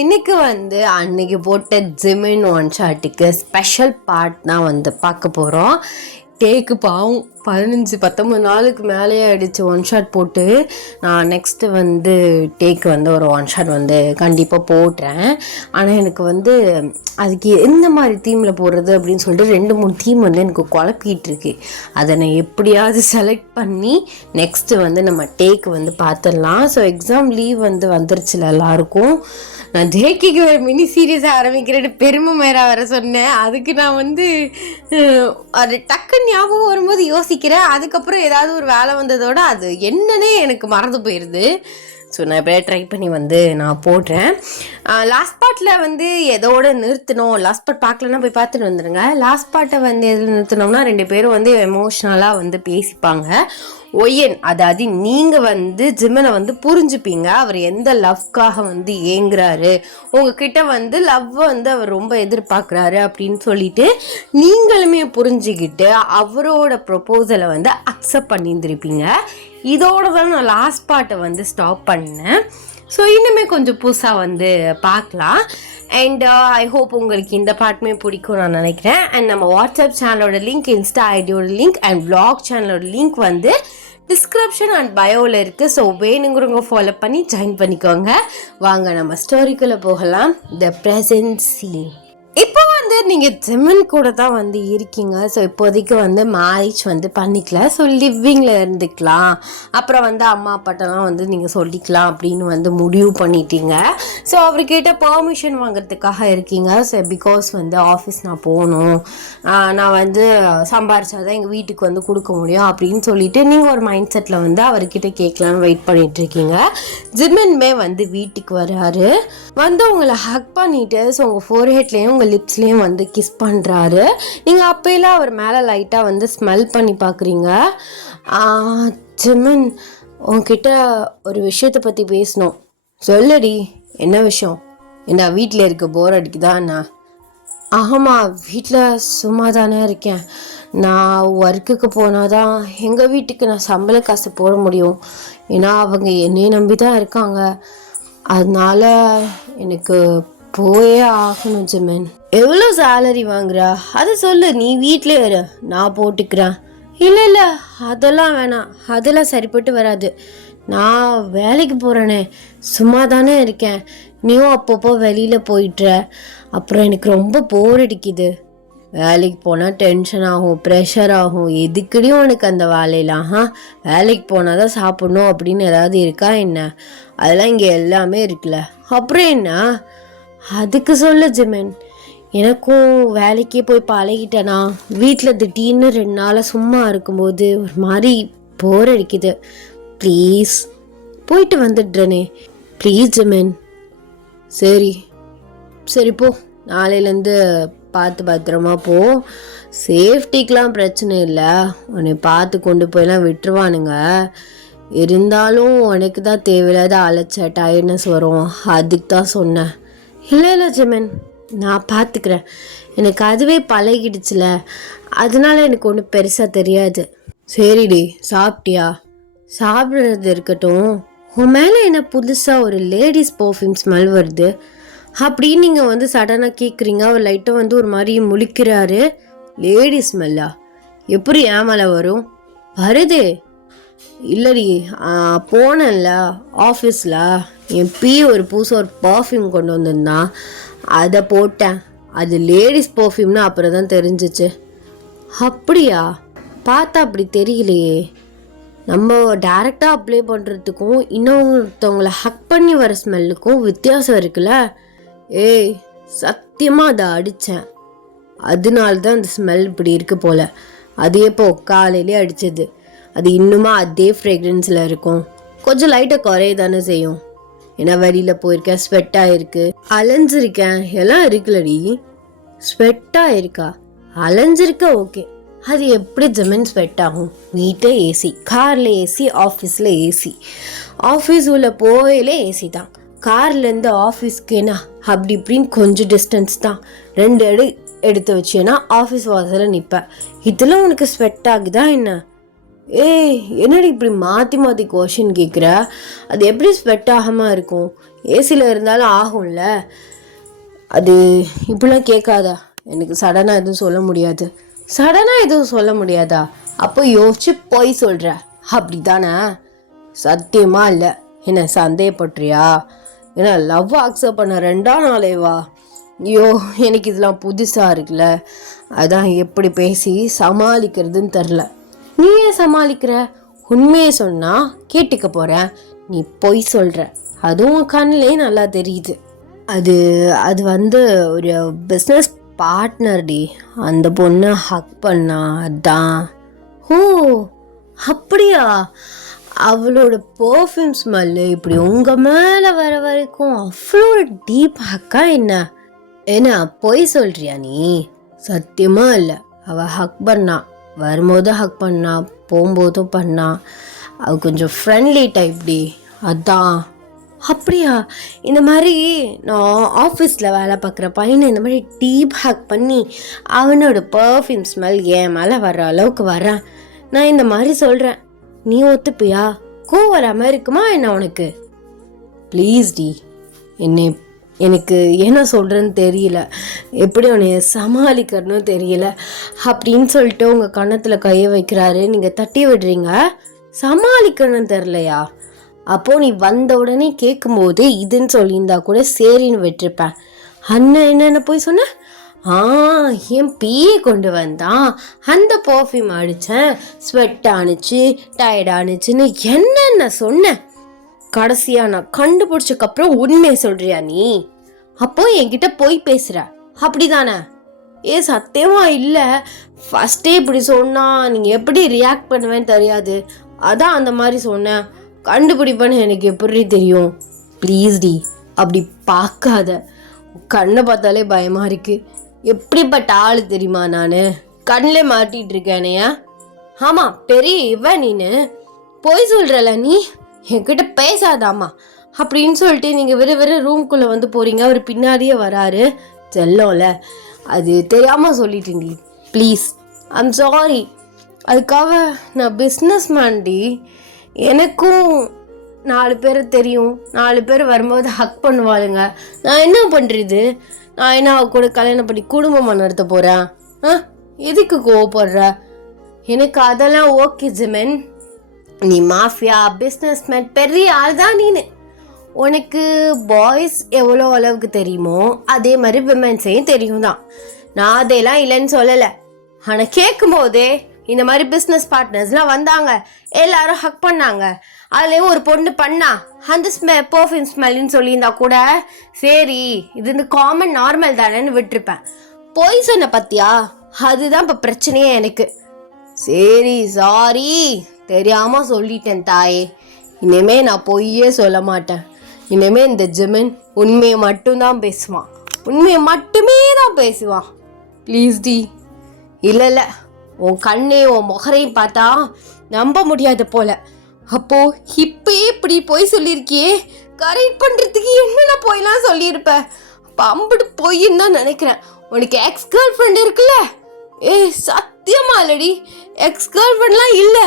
இன்னைக்கு அன்னைக்கு போட்ட ஜிமின் ஒன் ஷாட்டுக்கு ஸ்பெஷல் பார்ட் தான் பார்க்க போகிறோம். டேக்கு பாவம் 15-19 நாளுக்கு மேலேயே ஆகிடுச்சு ஒன் ஷாட் போட்டு. நான் நெக்ஸ்ட்டு டேக்கு ஒரு ஒன் ஷாட் கண்டிப்பாக போடுறேன். ஆனால் எனக்கு அதுக்கு எந்த மாதிரி தீமில் போடுறது அப்படின்னு சொல்லிட்டு 2-3 தீம் எனக்கு குழப்பிகிட்டு இருக்கு. அதை நான் எப்படியாவது செலக்ட் பண்ணி நெக்ஸ்ட்டு நம்ம டேக்கு பார்த்துடலாம். ஸோ எக்ஸாம் லீவ் வந்துருச்சுல எல்லாருக்கும். நான் ஜேக்கிக்கு ஒரு மினி சீரியஸ் ஆரம்பிக்கிறேன்னு பெருமை மேலே வர சொன்னேன். அதுக்கு நான் அது டக்குன்னு ஞாபகம் வரும்போது யோசிக்கிறேன். அதுக்கப்புறம் ஏதாவது ஒரு வேலை வந்ததோட அது என்னன்னே எனக்கு மறந்து போயிடுது. ஸோ நான் எப்படியே ட்ரை பண்ணி நான் போடுறேன். லாஸ்ட் பார்ட்டில் எதோட நிறுத்தணும், லாஸ்ட் பார்ட் பார்க்கலன்னா போய் பார்த்துட்டு வந்துடுங்க. லாஸ்ட் பார்ட்டை எதில் நிறுத்தினோம்னா 2 பேரும் எமோஷ்னலாக பேசிப்பாங்க. ஒய்யன் அதாவது நீங்கள் ஜிம்மனை புரிஞ்சுப்பீங்க. அவர் எந்த லவ்க்காக ஏங்குறாரு, உங்ககிட்ட லவ் அவர் ரொம்ப எதிர்பார்க்குறாரு அப்படின்னு சொல்லிட்டு நீங்களுமே புரிஞ்சுக்கிட்டு அவரோட ப்ரொப்போசலை அக்செப்ட் பண்ணியிருந்திருப்பீங்க. இதோட தான் நான் லாஸ்ட் பார்ட்டை ஸ்டாப் பண்ணேன். ஸோ இன்னுமே கொஞ்சம் புதுசாக பார்க்கலாம். அண்ட் ஐ ஹோப் உங்களுக்கு இந்த பார்ட்டுமே பிடிக்கும் நான் நினைக்கிறேன். அண்ட் நம்ம வாட்ஸ்அப் சேனலோட லிங்க், இன்ஸ்டா ஐடியோட லிங்க் அண்ட் வ்ளாக் சேனலோட லிங்க் டிஸ்கிரிப்ஷன் அண்ட் பயோவில் இருக்குது. ஸோ வேணுங்கிறவங்க ஃபாலோ பண்ணி ஜாயின் பண்ணிக்கோங்க. வாங்க நம்ம ஸ்டோரிக்குள்ளே போகலாம். The present scene. இப்போ நீங்கள் ஜிமின் கூட தான் இருக்கீங்க. ஸோ இப்போதைக்கு மேரேஜ் பண்ணிக்கல. ஸோ லிவிங்கில் இருந்துக்கலாம். அப்புறம் அம்மா அப்பாட்டெல்லாம் நீங்கள் சொல்லிக்கலாம் அப்படின்னு முடிவு பண்ணிட்டீங்க. ஸோ அவர்கிட்ட பெர்மிஷன் வாங்கிறதுக்காக இருக்கீங்க. ஸோ பிகாஸ் ஆஃபீஸ் நான் போகணும், நான் சம்பாரிச்சாதான் எங்கள் வீட்டுக்கு கொடுக்க முடியும் அப்படின்னு சொல்லிட்டு நீங்கள் ஒரு மைண்ட் செட்டில் அவர்கிட்ட கேட்கலான்னு வெயிட் பண்ணிகிட்ருக்கீங்க. ஜிமின்மே வீட்டுக்கு வராரு. உங்களை ஹக் பண்ணிவிட்டு ஸோ உங்கள் ஃபோர்ஹெட்லேயும் உங்கள் லிப்ஸ்லேயும் கிஸ் பண்ணுறாரு. நீங்கள் அப்போலாம் அவர் மேலே லைட்டாக ஸ்மெல் பண்ணி பார்க்குறீங்க. ஜிமின், உங்ககிட்ட ஒரு விஷயத்தை பற்றி பேசணும். சொல்லடி, என்ன விஷயம்? என்ன வீட்டில் இருக்க போர் அடிக்குதா என்ன? ஆமாம், வீட்டில் சும்மா தானே இருக்கேன். நான் ஒர்க்குக்கு போனால் தான் எங்கள் வீட்டுக்கு நான் சம்பள காசு போட முடியும். ஏன்னா அவங்க என்னையை நம்பி தான் இருக்காங்க. அதனால எனக்கு போயே ஆகணும். ஜிமின், எவ்வளோ சேலரி வாங்குறா அதை சொல்லு. நீ வீட்டிலே வர, நான் போட்டுக்கிறேன். இல்லை அதெல்லாம் வேணாம், அதெல்லாம் சரிப்பட்டு வராது. நான் வேலைக்கு போகிறேனே, சும்மா தானே இருக்கேன். நீயும் அப்பப்போ வெளியில் போயிட்டுற. அப்புறம் எனக்கு ரொம்ப போர் அடிக்குது. வேலைக்கு போனால் டென்ஷன் ஆகும், ப்ரெஷர் ஆகும். எதுக்குடியும் உனக்கு அந்த வேலையெல்லாம்? வேலைக்கு போனால் தான் சாப்பிட்ணும் அப்படின்னு ஏதாவது இருக்கா என்ன? அதெல்லாம் இங்கே எல்லாமே இருக்குல்ல. அப்புறம் என்ன? அதுக்கு சொல்லு ஜிமின். எனக்கும் வேலைக்கே போய் பழகிட்டேனா, வீட்டில் திடீர்னு 2 நாளாக சும்மா இருக்கும்போது ஒரு மாதிரி போர் அடிக்குது. ப்ளீஸ் போயிட்டு வந்துடுறேனே, ப்ளீஸ் ஜிமின். சரி போ, நாளையிலேருந்து பார்த்து பத்திரமா போ. சேஃப்டிக்கெலாம் பிரச்சனை இல்லை, உன்னை பார்த்து கொண்டு போயெல்லாம் விட்டுருவானுங்க. இருந்தாலும் உனக்கு தான் தேவையில்லாத அலைச்ச டயர்ட்னஸ் வரும், அதுக்கு தான் சொன்னேன். இல்லை ஜிமின், நான் பார்த்துக்கிறேன். எனக்கு அதுவே பழகிடுச்சுல, அதனால எனக்கு ஒன்றும் பெருசாக தெரியாது. சரிடி, சாப்பிட்டியா? சாப்பிட்றது இருக்கட்டும், உன் மேலே என்ன புதுசாக ஒரு லேடிஸ் பர்ஃப்யூம் ஸ்மெல் வருது அப்படின்னு நீங்கள் சடனாக கேட்குறீங்க. அவர் லைட்டாக ஒரு மாதிரி முழிக்கிறாரு. லேடிஸ் ஸ்மெல்லா? எப்படி ஏன் மேலே வரும்? வருதே. இல்லடி, போனேன்ல ஆஃபீஸில், என் ஒரு புதுசாக ஒரு பர்ஃப்யூம் கொண்டு வந்திருந்தான், அதை போட்டேன். அது லேடிஸ் பர்ஃப்யூம்னு அப்புறம் தான் தெரிஞ்சிச்சு. அப்படியா? பார்த்தா அப்படி தெரியலையே. நம்ம டைரெக்டாக அப்ளை பண்ணுறதுக்கும் இன்னொருத்தவங்களை ஹக் பண்ணி வர ஸ்மெல்லுக்கும் வித்தியாசம் இருக்குல்ல. ஏய், சத்தியமாக அதை அடித்தேன், அதனால தான் அந்த ஸ்மெல் இப்படி இருக்கு போல். அது எப்போ? காலையிலே அடித்தது. அது இன்னுமா அதே ஃப்ரேக்ரன்ஸில் இருக்கும். கொஞ்சம் லைட்டாக குறைய தானே செய்யும். ஏன்னா வெளியில் போயிருக்கேன், ஸ்வெட்டாக இருக்கு, அலைஞ்சிருக்கேன், எல்லாம் இருக்குல்லடி. ஸ்வெட்டாக இருக்கா? அலைஞ்சிருக்க ஓகே. அது எப்படி ஜிமின் ஸ்வெட் ஆகும்? வீட்டில் ஏசி, காரில் ஏசி, ஆஃபீஸில் ஏசி. ஆஃபீஸ் உள்ள போயிலே ஏசி தான். கார்லேருந்து ஆஃபீஸ்க்கு என்ன அப்படி இப்படின்னு கொஞ்சம் டிஸ்டன்ஸ் தான். 2 அடி எடுத்து வச்சேன்னா ஆஃபீஸ் வாசலில் நிற்பேன். இதெல்லாம் உனக்கு ஸ்வெட் ஆகுதா என்ன? ஏய், என்னடி இப்படி மாற்றி மாற்றி கொஷின் கேட்குற? அது எப்படி ஸ்வெட் ஆகாமல் இருக்கும்? ஏசியில் இருந்தாலும் ஆகும்ல. அது இப்படிலாம் கேட்காதா? எனக்கு சடனாக எதுவும் சொல்ல முடியாது. சடனாக எதுவும் சொல்ல முடியாதா? அப்போ யோசிச்சு போய் சொல்கிற அப்படி தானே? சத்தியமா இல்லை. என்ன சந்தேகப்படுறியா? ஏன்னா லவ் அக்செப்ட் பண்ண 2ஆம் நாளேவா? ஐயோ, எனக்கு இதெல்லாம் புதுசாக இருக்குல்ல. அதான் எப்படி பேசி சமாளிக்கிறதுன்னு தெரில. நீ ஏன் சமாளிக்கிற? உண்மையை சொன்னா கேட்டுக்க போற. நீ பொய் சொல்ற, அதுவும் கண்ணிலே நல்லா தெரியுது. அது அது ஒரு பிஸ்னஸ் பார்ட்னர்டி. அந்த பொண்ணை ஹக் பண்ணா அதான். ஓ அப்படியா? அவளோட பர்ஃப்யூம் ஸ்மெல்லு இப்படி உங்க மேல வர வரைக்கும் அவ்வளோ டீப் ஹக்கா என்ன? ஏன்னா பொய் சொல்றியா நீ? சத்தியமா இல்லை. அவ ஹக் பண்ணா, வரும்போது ஹக் பண்ணா, போகும்போதும் பண்ணா. அவ கொஞ்சம் ஃப்ரெண்ட்லி டைப்டி, அதான். அப்படியா? இந்த மாதிரி நான் ஆஃபீஸில் வேலை பார்க்குற பையனை இந்த மாதிரி டீப் ஹக் பண்ணி அவனோட பர்ஃப்யூம் ஸ்மெல் என் மேலே வர்ற அளவுக்கு வரேன். நான் இந்த மாதிரி சொல்கிறேன், நீ ஒத்துப்பியா? கோவம் வராமல் இருக்குமா என்ன உனக்கு? ப்ளீஸ் டி, எனக்கு என்ன சொல்கிறேன்னு தெரியல, எப்படி உன்னைய சமாளிக்கிறன்னு தெரியல அப்படின்னு சொல்லிட்டு உங்கள் கன்னத்தில் கையை வைக்கிறாரு. நீங்கள் தட்டி விடுறீங்க. சமாளிக்கணும்னு தெரிலையா? அப்போது நீ வந்த உடனே கேட்கும்போது இதுன்னு சொல்லியிருந்தா கூட சரின்னு விட்டுருப்பேன். அண்ணன் என்னென்ன போய் சொன்ன? என் பிஏ கொண்டு வந்தான், அந்த பர்ஃப்யூம் அடித்தேன், ஸ்வெட் ஆணுச்சு, டயர்ட் ஆணுச்சுன்னு என்னென்ன சொன்னேன். கடைசியாக நான் கண்டுபிடிச்சக்கப்புறம் உண்மையை சொல்கிறியா நீ? அப்போ என்கிட்ட போய் பேசுகிற அப்படி தானே? சத்தியமா இல்லை. ஃபஸ்ட்டே இப்படி சொன்னால் நீங்கள் எப்படி ரியாக்ட் பண்ணுவேன்னு தெரியாது, அதான் அந்த மாதிரி சொன்னேன். கண்டுபிடிப்பேன்னு எனக்கு எப்படி தெரியும்? ப்ளீஸ் டி, அப்படி பார்க்காத. கண்ணை பார்த்தாலே பயமாக இருக்கு. எப்படிப்பட்ட ஆள் தெரியுமா நான்? கண்ணில் மாட்டிகிட்டு இருக்கேனையா? ஆமாம், பெரிய இவன் நீனு. போய் சொல்கிறல நீ, என்கிட்ட பேசாதாமா அப்படின்னு சொல்லிட்டு நீங்கள் வெறும் ரூம்குள்ளே வந்து போகிறீங்க. அவர் பின்னாடியே வராரு. செல்லோம்ல, அது தெரியாமல் சொல்லிட்டேன்டி, ப்ளீஸ். I'm sorry. அதுக்காக நான் பிஸ்னஸ் மேன்டி, எனக்கும் 4 பேர் தெரியும். 4 பேர் வரும்போது ஹக் பண்ணுவாளுங்க. நான் என்ன பண்ணுறது? நான் என்ன அவ கூட கல்யாணம் பண்ணி குடும்பமாக நடத்த போகிறேன்? எதுக்கு கோவப்படுற? எனக்கு அதெல்லாம் ஓகே ஜிமென். நீ மாஃபியா, பிஸ்னஸ் மேன், பெரிய ஆள் தான் நீனு. உனக்கு பாய்ஸ் எவ்வளோ அளவுக்கு தெரியுமோ அதே மாதிரி விமென்ஸையும் தெரியும் தான். நான் அதையெல்லாம் இல்லைன்னு சொல்லலை. ஆனால் கேட்கும் போதே இந்த மாதிரி பிஸ்னஸ் பார்ட்னர்ஸ்லாம் வந்தாங்க, எல்லாரும் ஹக் பண்ணாங்க. அதுலேயும் ஒரு பொண்ணு பண்ணா, அந்த பர்ஃப்யூம் ஸ்மெல்லுன்னு சொல்லியிருந்தா கூட சரி இது காமன் நார்மல் தானேன்னு விட்டுருப்பேன். பொய் சொன்ன பத்தியா? அதுதான் இப்போ பிரச்சனையே எனக்கு. சரி சாரி, தெரியாமல் சொல்லிட்டேன் தாயே. இனிமே நான் பொய்யே சொல்ல மாட்டேன். இனிமே இந்த ஜிமின் உண்மையை மட்டும்தான் பேசுவான், உண்மையை மட்டுமே தான் பேசுவான். ப்ளீஸ் டி. இல்லை, உன் கண்ணையும் உன் முகரையும் பார்த்தா நம்ப முடியாது போல. அப்போ இப்பயே இப்படி போய் சொல்லியிருக்கியே, கரெக்ட் பண்ணுறதுக்கு என்னென்ன போயெல்லாம் சொல்லியிருப்ப? பம்புட்டு போயின்னு தான் நினைக்கிறேன். உனக்கு எக்ஸ் கேர்ள் ஃப்ரெண்ட் இருக்குல்ல? சத்தியமா இல்லடி, எக்ஸ் கேர்ள் ஃப்ரெண்ட்லாம் இல்லை.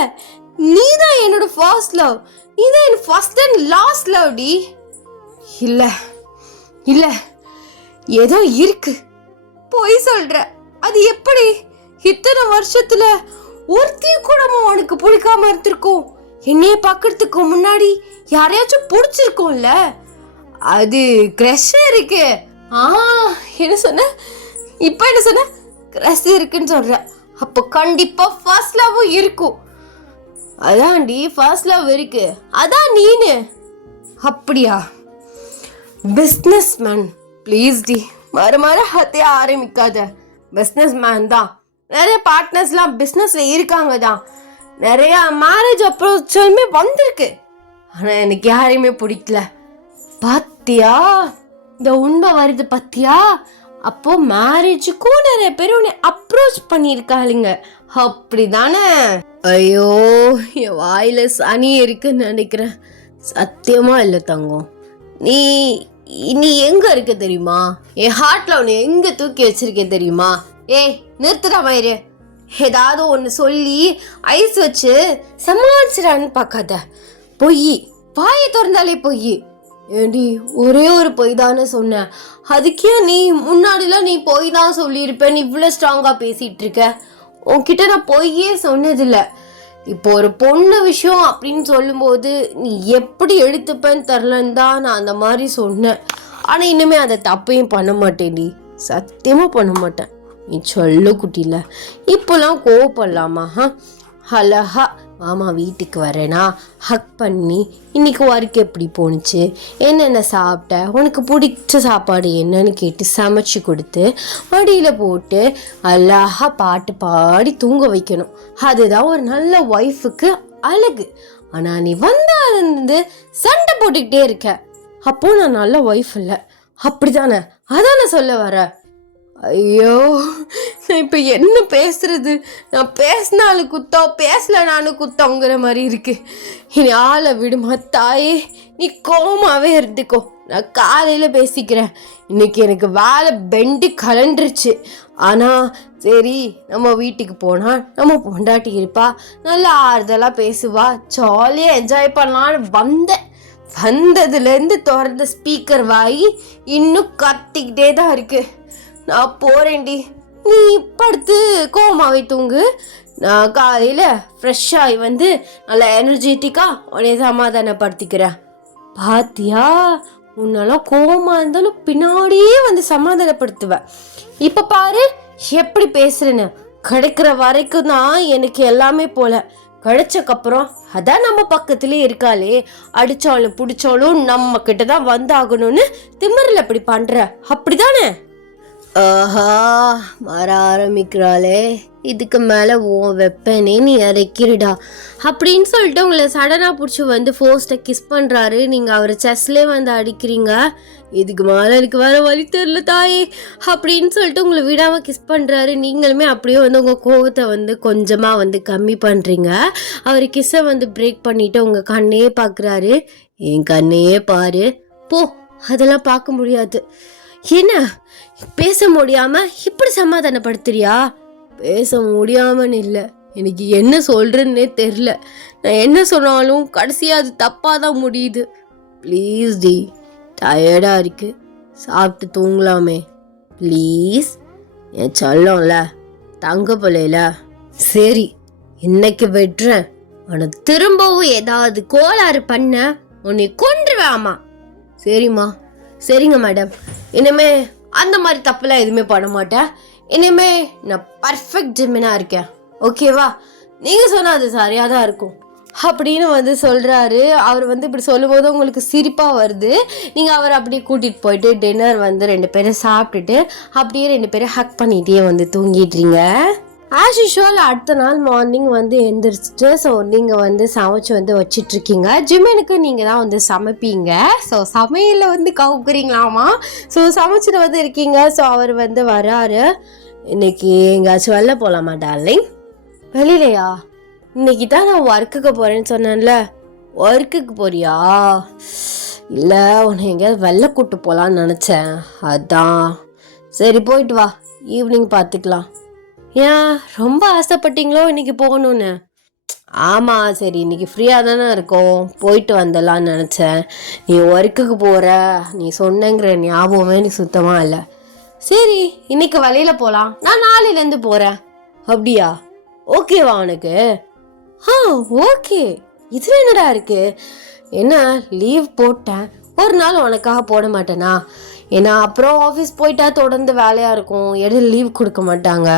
நீ தான் என்னோட ஃபர்ஸ்ட் லவ். நீ தான் என் ஃபர்ஸ்ட் அண்ட் லாஸ்ட் லவ் டி. இல்லை ஏதோ இருக்கு. போய் சொல்ற. அது எப்படி? இத்தனை வருஷத்துல ஒருத்தையும் கூட உனக்கு பிடிக்காம இருந்திருக்கும். என்னைய பார்க்கறதுக்கு முன்னாடி யாரையாச்சும் பிடிச்சிருக்கோம்ல, அது கிரஷ் இருக்கு. என்ன சொன்ன இப்ப? என்ன சொன்ன? கிரஷ் இருக்குன்னு சொல்ற. அப்போ கண்டிப்பா ஃபர்ஸ்ட் லவ்வும் இருக்கும். அதான்டி, ஃபர்ஸ்ட் லவ் இருக்கு, அதான் நீனு. அப்படியா? பிஸ்னஸ் மேன் ப்ளீஸ் டி, மறு ஹத்தைய ஆரம்பிக்காத. பிஸ்னஸ் மேன் தான். நிறைய பார்ட்னர்ஸ்லாம் பிஸ்னஸில் இருக்காங்க தான். நிறையா மேரேஜ் அப்ரோச்சுமே வந்திருக்கு. ஆனால் எனக்கு யாரையுமே பிடிக்கல. பாத்தியா இந்த உண்மை வருது பாத்தியா? அப்போ மேரேஜுக்கும் நிறைய பேர் உன்னை அப்ரோச் பண்ணியிருக்காளுங்க, அப்படிதானே? ஐயோ, என் வாயில சனி இருக்குன்னு நினைக்கிறேன். சத்தியமா இல்லை தங்கம். நீ எங்க இருக்க தெரியுமா? என் ஹார்ட்ல உன்னை எங்க தூக்கி வச்சிருக்க தெரியுமா? நிறுத்துடா மயிறு. ஏதாவது ஒன்று சொல்லி ஐஸ் வச்சு சமாளிச்சிடான்னு பார்க்காத. பொய், வாயை திறந்தாலே பொய். ஏண்டி ஒரே ஒரு பொய் தானே சொன்னேன், அதுக்கே நீ முன்னாடிலாம் நீ பொய் தான் சொல்லியிருப்ப, நீ இவ்வளோ ஸ்ட்ராங்காக பேசிகிட்டு இருக்க. உன்கிட்ட நான் பொய்யே சொன்னதில்லை. இப்போ ஒரு பொண்ணு விஷயம் அப்படின்னு சொல்லும்போது நீ எப்படி எடுத்துப்பேன்னு தெரிலன்னு தான் நான் அந்த மாதிரி சொன்னேன். ஆனால் இனிமேல் அதை தப்பையும் பண்ண மாட்டேன்டி, சத்தியமாக பண்ண மாட்டேன். நீ சொல்ல குட்டில இப்போலாம் கோவப்படலாமா? அழகா மாமா வீட்டுக்கு வரேனா ஹக் பண்ணி இன்னைக்கு ஒர்க் எப்படி போணுச்சு, என்னென்ன சாப்பிட்ட, உனக்கு பிடிச்ச சாப்பாடு என்னன்னு கேட்டு சமைச்சு கொடுத்து மடியில் போட்டு அழகா பாட்டு பாடி தூங்க வைக்கணும். அதுதான் ஒரு நல்ல ஒய்ஃபுக்கு அழகு. ஆனால் நீ வந்தாருந்து சண்டை போட்டுக்கிட்டே இருக்க, அப்போ நான் நல்ல ஒய்ஃப் இல்லை, அப்படிதானே? அதான் நான் சொல்ல வரேன். ஐயோ, நான் இப்போ என்ன பேசுறது? நான் பேசினாலும் குத்தம், பேசல நானும் குத்தங்கிற மாதிரி இருக்கு. இனி ஆளை விடுமா தாயே, நீ கோமாவே இருந்துக்கோ, நான் காலையில் பேசிக்கிறேன். இன்னைக்கு எனக்கு வேலை பெண்டு கலண்டுருச்சு. ஆனால் சரி, நம்ம வீட்டுக்கு போனால் நம்ம பொண்டாட்டி இருப்பா, நல்லா ஆறுதலாக பேசுவா, ஜாலியாக என்ஜாய் பண்ணலான்னு வந்ததுலேருந்து திறந்த ஸ்பீக்கர் வாங்கி இன்னும் கத்திக்கிட்டே தான் இருக்கு. நான் போகிறேன்டி, நீ படுத்து கோமாவே தூங்கு. நான் காலையில் ஃப்ரெஷ்ஷாகி வந்து நல்லா எனர்ஜெட்டிக்காக உடனே சமாதானப்படுத்திக்கிறேன். பாத்தியா, உன்னெல்லாம் கோமா இருந்தாலும் பின்னாடியே வந்து சமாதானப்படுத்துவேன். இப்போ பாரு எப்படி பேசுறேன்னு. கிடைக்கிற வரைக்கும் தான் எனக்கு எல்லாமே போல, கிடைச்சக்கப்புறம் அதான் நம்ம பக்கத்துலேயே இருக்காளே, அடித்தாலும் பிடிச்சாலும் நம்ம கிட்ட தான் வந்தாகணும்னு திமிரில் இப்படி பண்ணுற, அப்படிதானே? ஆஹா, மாற ஆரம்பிக்கிறாளே, இதுக்கு மேலே உன் வெப்பனே நீ இறக்கிடுடா அப்படின்னு சொல்லிட்டு உங்களை சடனாக பிடிச்சி வந்து ஃபோர்ஸ்ட்டை கிஸ் பண்ணுறாரு. நீங்கள் அவர் செஸ்லேயே வந்து அடிக்கிறீங்க. இதுக்கு மேலே எனக்கு வேறு வழி தெரில தாயே அப்படின்னு சொல்லிட்டு உங்களை விடாமல் கிஸ் பண்ணுறாரு. நீங்களுமே அப்படியே வந்து உங்கள் கோவத்தை வந்து கொஞ்சமாக வந்து கம்மி பண்ணுறீங்க. அவர் கிஸ்ஸை வந்து பிரேக் பண்ணிவிட்டு உங்கள் கண்ணையே பார்க்குறாரு. என் கண்ணையே பாரு போ, அதெல்லாம் பார்க்க முடியாது. என்ன பேச முடியாம இப்படி சமாதானப்படுத்துறியா? பேச முடியாமன்னு இல்லை, எனக்கு என்ன சொல்றேன்னே தெரில. நான் என்ன சொன்னாலும் கடைசியாக அது தப்பாக தான் முடியுது. ப்ளீஸ் டி, டயர்டாக இருக்கு, சாப்பிட்டு தூங்கலாமே ப்ளீஸ். என் சொல்லல தங்க பிள்ளைல. சரி, இன்னைக்கு விட்டுறேன், ஆனால் திரும்பவும் ஏதாவது கோளாறு பண்ண உன்னை கொன்றுவேமா? சரிம்மா, சரிங்க மேடம், இனிமே அந்த மாதிரி தப்புலாம் எதுவுமே பண்ண மாட்டேன். இனிமே நான் பர்ஃபெக்ட் ஜிம்மினாக இருக்கேன், ஓகேவா? நீங்கள் சொன்னால் அது சரியாக தான் இருக்கும் அப்படின்னு வந்து சொல்கிறாரு. அவர் வந்து இப்படி சொல்லும்போது உங்களுக்கு சிரிப்பாக வருது. நீங்கள் அவர் அப்படியே கூட்டிகிட்டு போயிட்டு டின்னர் வந்து 2 பேரும் சாப்பிட்டுட்டு அப்படியே 2 பேரும் ஹக் பண்ணிகிட்டே வந்து தூங்கிடுறீங்க. ஆஸ் யூஷுவல் அடுத்த நாள் மார்னிங் வந்து எழுந்திரிச்சிட்டு ஸோ நீங்கள் வந்து சமைச்சு வந்து வச்சிட்ருக்கீங்க. ஜிம்மனுக்கு நீங்கள் தான் வந்து சமைப்பீங்க. ஸோ சமையலில் வந்து கவுக்குறீங்களாமா. ஸோ சமைச்சிட்டு வந்து இருக்கீங்க. ஸோ அவர் வந்து வராரு. இன்னைக்கு எங்கேயாச்சும் வெளில போகலாமா டார்லிங்? வெளியிலையா? இன்னைக்கு தான் நான் ஒர்க்குக்கு போகிறேன்னு சொன்னேன்ல. ஒர்க்குக்கு போறியா? இல்லை, உன்னை எங்கேயாவது வெளில கூப்பிட்டு போகலான்னு நினச்சேன், அதான். சரி போயிட்டு வா, ஈவினிங் பார்த்துக்கலாம். ஏன் ரொம்ப ஆசைப்பட்டீங்களோ இன்னைக்கு போகணுன்னு? ஆமாம், சரி இன்னைக்கு ஃப்ரீயாக தானே இருக்கோம், போயிட்டு வந்துடலான்னு நினச்சேன். நீ ஒர்க்குக்கு போகிற நீ சொன்னங்கிற ஞாபகமே எனக்கு சுத்தமாக இல்லை. சரி இன்னைக்கு வழியில் போகலாம், நான் நாளையிலேருந்து போகிறேன். அப்படியா? ஓகேவா உனக்கு? ஓகே. இதில் என்னடா இருக்கு? என்ன லீவ் போட்டேன், ஒரு நாள் உனக்காக போட மாட்டேனா? ஏன்னா அப்புறம் ஆஃபீஸ் போயிட்டா தொடர்ந்து வேலையாக இருக்கும், இடையில லீவ் கொடுக்க மாட்டாங்க.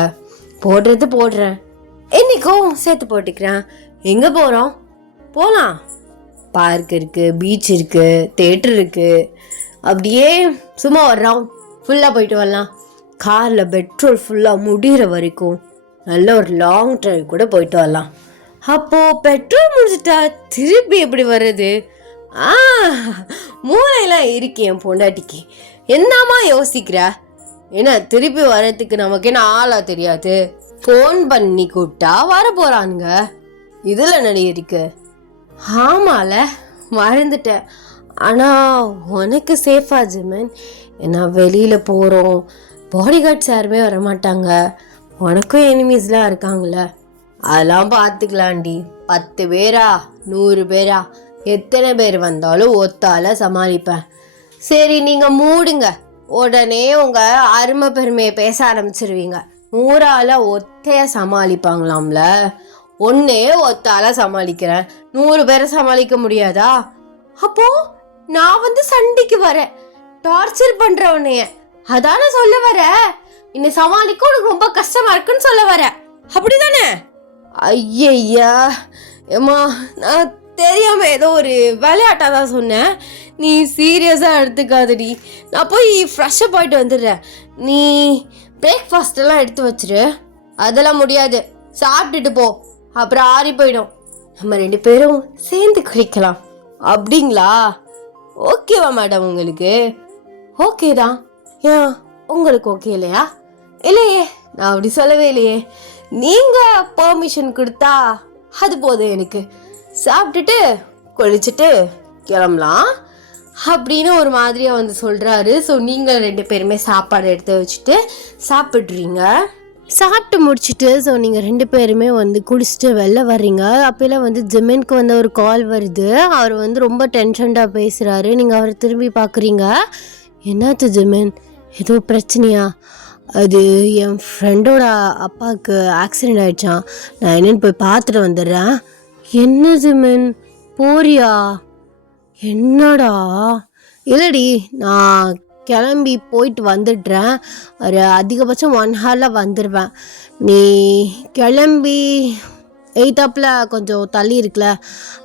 போடுறேன், என்னைக்கும் சேர்த்து போட்டுக்கிறேன். எங்கே போகிறோம்? போகலாம், பார்க் இருக்குது, பீச் இருக்குது, தேட்டர் இருக்குது. அப்படியே சும்மா வர்றோம், ஃபுல்லாக போயிட்டு வரலாம். காரில் பெட்ரோல் ஃபுல்லாக முடிகிற வரைக்கும் நல்ல ஒரு லாங் ட்ரைவ் கூட போயிட்டு வரலாம். அப்போது பெட்ரோல் முடிஞ்சிட்டா திருப்பி எப்படி வர்றது? மூளையெல்லாம் இருக்கு என் பொண்டாட்டிக்கு. என்னம்மா யோசிக்கிற? ஏன்னா திருப்பி வர்றதுக்கு நமக்கு என்ன ஆளா தெரியாது? ஃபோன் பண்ணி கூப்பிட்டா வர போகிறானுங்க, இதில் நடி இருக்கு. ஆமால, மறந்துட்டேன். ஆனால் உனக்கு சேஃபா ஜிமன்? ஏன்னா வெளியில் போகிறோம், பாடி கார்ட்ஸ் யாருமே வரமாட்டாங்க, உனக்கும் எனிமீஸ்லாம் இருக்காங்களே, அதெல்லாம் பார்த்துக்கலாண்டி. 10 பேரா 100 பேரா எத்தனை பேர் வந்தாலும் ஒத்தால சமாளிப்பேன். சரி நீங்கள் மூடுங்க. உடனே உங்கள் அருமை பெருமையை பேச ஆரம்பிச்சிருவீங்க. 100 ஒத்தைய சமாளிப்பாங்களாம்ல, ஒன்னே ஒத்தால சமாளிக்கிறேன், 100 பேரை சமாளிக்க முடியாதா? அப்போ நான் வந்து சண்டைக்கு வரேன், டார்ச்சர் பண்றவனைய அதான சொல்ல வர? இன்னை சமாளிக்க உனக்கு ரொம்ப கஷ்டமா இருக்குன்னு சொல்ல வர, அப்படிதானே? ஐயா ஏம்மா, நான் தெரியாம ஏதோ ஒரு விளையாட்டாக தான் சொன்னேன். நீ சீரியஸாக எடுத்துக்காதடி. நான் போய் ஃப்ரெஷ்ஷப் ஆகிட்டு வந்துடுறேன். நீ பிரேக்ஃபாஸ்ட் எல்லாம் எடுத்து வச்சிரு. அதெல்லாம் முடியாது, சாப்பிட்டுட்டு போ, அப்புறம் ஆறி போயிடும். நம்ம 2 பேரும் சேர்ந்து குளிக்கலாம். அப்படிங்களா? ஓகேவா மேடம் உங்களுக்கு? ஓகே தான். ஏன் உங்களுக்கு ஓகே இல்லையா? இல்லையே, நான் அப்படி சொல்லவே இல்லையே. நீங்கள் பெர்மிஷன் கொடுத்தா அது போதும் எனக்கு. சாப்பிட்டுட்டு குளிச்சுட்டு கிளம்பலாம் அப்படின்னு ஒரு மாதிரியாக வந்து சொல்கிறாரு. ஸோ நீங்கள் 2 பேருமே சாப்பாடு எடுத்து வச்சுட்டு சாப்பிட்றீங்க. சாப்பிட்டு முடிச்சுட்டு ஸோ நீங்கள் 2 பேருமே வந்து குடிச்சிட்டு வெளில வர்றீங்க. அப்போலாம் வந்து ஜிமினுக்கு வந்து ஒரு கால் வருது. அவர் வந்து ரொம்ப டென்ஷன்டாக பேசுகிறாரு. நீங்கள் அவரை திரும்பி பார்க்குறீங்க. என்னாச்சு ஜிமின், ஏதோ பிரச்சனையா? அது என் ஃப்ரெண்டோட அப்பாவுக்கு ஆக்சிடெண்ட் ஆகிடுச்சான், நான் என்னென்னு போய் பார்த்துட்டு வந்துடுறேன். என்ன ஜிமின், போறியா? என்னடா? இல்லடி, நான் கிளம்பி போயிட்டு வந்துடுறேன். ஒரு அதிகபட்சம் 1 ஹவரில் வந்துடுவேன். நீ கிளம்பி எய்தாப்பில் கொஞ்சம் தள்ளி இருக்குல்ல,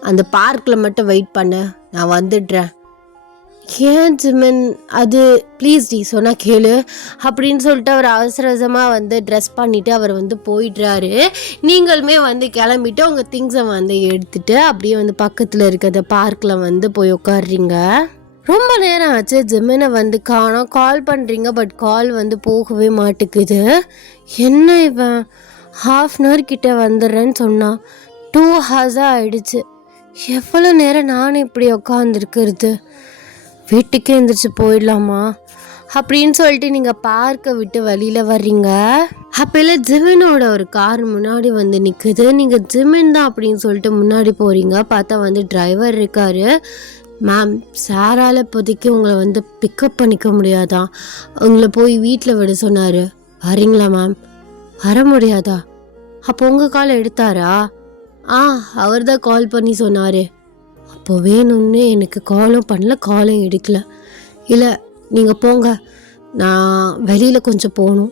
அந்த பார்க்கில் மட்டும் வெயிட் பண்ணு, நான் வந்துடுறேன். ஏன் ஜிமின், அது ப்ளீஸ் டி சொன்னால் கேளு அப்படின்னு சொல்லிட்டு அவர் அவசரமாக வந்து ட்ரெஸ் பண்ணிவிட்டு அவர் வந்து போயிடுறாரு. நீங்களுமே வந்து கிளம்பிட்டு உங்கள் திங்ஸை வந்து எடுத்துகிட்டு அப்படியே வந்து பக்கத்தில் இருக்கிற பார்க்கில் வந்து போய் உட்காடுறீங்க. ரொம்ப நேரம் ஆச்சு, ஜிமினை வந்து காணோம். கால் பண்ணுறீங்க, பட் கால் வந்து போகவே மாட்டேங்குது. என்ன இவன், 1/2 hour கிட்ட வந்துடுறேன்னு சொன்னான், 2 hours ஆகிடுச்சு. எவ்வளோ நேரம் நானும் இப்படி உட்காந்துருக்கிறது? வீட்டுக்கே எழுந்திரிச்சு போயிடலாமா அப்படின்னு சொல்லிட்டு நீங்கள் பார்க்க விட்டு வெளியில் வர்றீங்க. அப்போல்லாம் ஜிமினோட ஒரு கார் முன்னாடி வந்து நிற்குது. நீங்கள் ஜிமின் தான் அப்படின்னு சொல்லிட்டு முன்னாடி போகிறீங்க. பார்த்தா வந்து டிரைவர் இருக்கார். மேம், சாரால் இப்போதைக்கு உங்களை வந்து பிக்கப் பண்ணிக்க முடியாதான், உங்களை போய் வீட்டில் விட சொன்னார், வரீங்களா மேம்? வர முடியாதா? அப்போ உங்கள் கால் எடுத்தாரா? அவர் தான் கால் பண்ணி சொன்னார். அப்போ வேணும்னு எனக்கு காலும் பண்ணல, காலும் எடுக்கல. இல்லை நீங்கள் போங்க, நான் வெளியில் கொஞ்சம் போகணும்.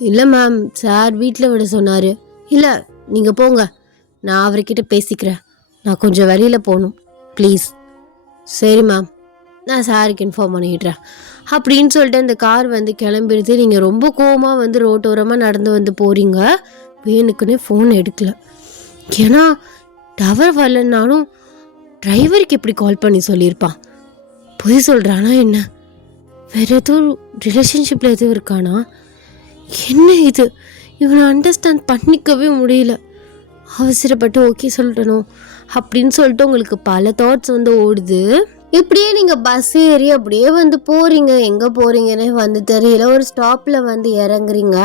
இல்லை மேம், சார் வீட்டில் விட சொன்னார். இல்லை நீங்கள் போங்க, நான் அவர்கிட்ட பேசிக்கிறேன், நான் கொஞ்சம் வெளியில் போகணும் ப்ளீஸ். சரி மேம், நான் சாருக்கு இன்ஃபார்ம் பண்ணிடுறேன் அப்படின்னு சொல்லிட்டு அந்த கார் வந்து கிளம்பிடுது. நீங்கள் ரொம்ப கோவமாக வந்து ரோட்டோரமாக நடந்து வந்து போகிறீங்க. வேணுக்குன்னே ஃபோன் எடுக்கல, ஏன்னா டவர் வரலன்னாலும் டிரைவருக்கு எப்படி கால் பண்ணி சொல்லியிருப்பான்? பொய் சொல்கிறானா என்ன? வேறு எதுவும் ரிலேஷன்ஷிப்பில் எதுவும் இருக்கானா? என்ன இது, இவனை அண்டர்ஸ்டாண்ட் பண்ணிக்கவே முடியல. அவசரப்பட்டு ஓகே சொல்லிட்டணும் அப்படின்னு சொல்லிட்டு உங்களுக்கு பல தாட்ஸ் வந்து ஓடுது. இப்படியே நீங்கள் பஸ் ஏறி அப்படியே வந்து போகிறீங்க. எங்கே போகிறீங்கன்னே வந்து தெரியல. ஒரு ஸ்டாப்பில் வந்து இறங்குறீங்க.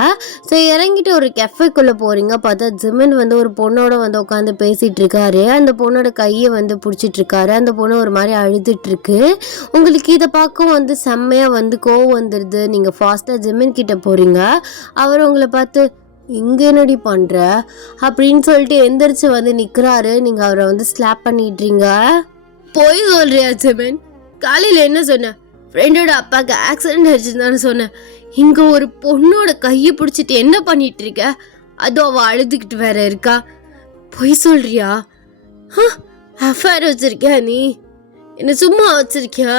ஸோ இறங்கிட்டு ஒரு கெஃபேக்குள்ளே போகிறீங்க. பார்த்தா ஜிமின் வந்து ஒரு பொண்ணோட வந்து உட்காந்து பேசிகிட்டு இருக்காரு. அந்த பொண்ணோட கையை வந்து பிடிச்சிட்ருக்காரு. அந்த பொண்ணு ஒரு மாதிரி அழுதுட்டுருக்கு. உங்களுக்கு இதை பார்க்க வந்து செம்மையாக வந்து கோவம் வந்துடுது. நீங்கள் ஃபாஸ்ட்டாக ஜிமின் கிட்டே போகிறீங்க. அவர் உங்களை பார்த்து இங்கே என்னடி பண்ணுற அப்படின்னு சொல்லிட்டு எந்திரிச்சு வந்து நிற்கிறாரு. நீங்கள் அவரை வந்து ஸ்லாப் பண்ணிடுறீங்க. போய் சொல்றியா ஜிமின்? காலையில் என்ன சொன்னேன்? ஃப்ரெண்டோட அப்பாவுக்கு ஆக்சிடென்ட் ஆயிடுச்சுன்னு தானே சொன்னேன். இங்கே ஒரு பொண்ணோட கையை பிடிச்சிட்டு என்ன பண்ணிட்டு இருக்க? அதுவும் அவள் அழுதுகிட்டு வேற இருக்கா. போய் சொல்றியா? அஃபேர் வச்சிருக்கியா நீ? என்ன சும்மா வச்சிருக்கியா?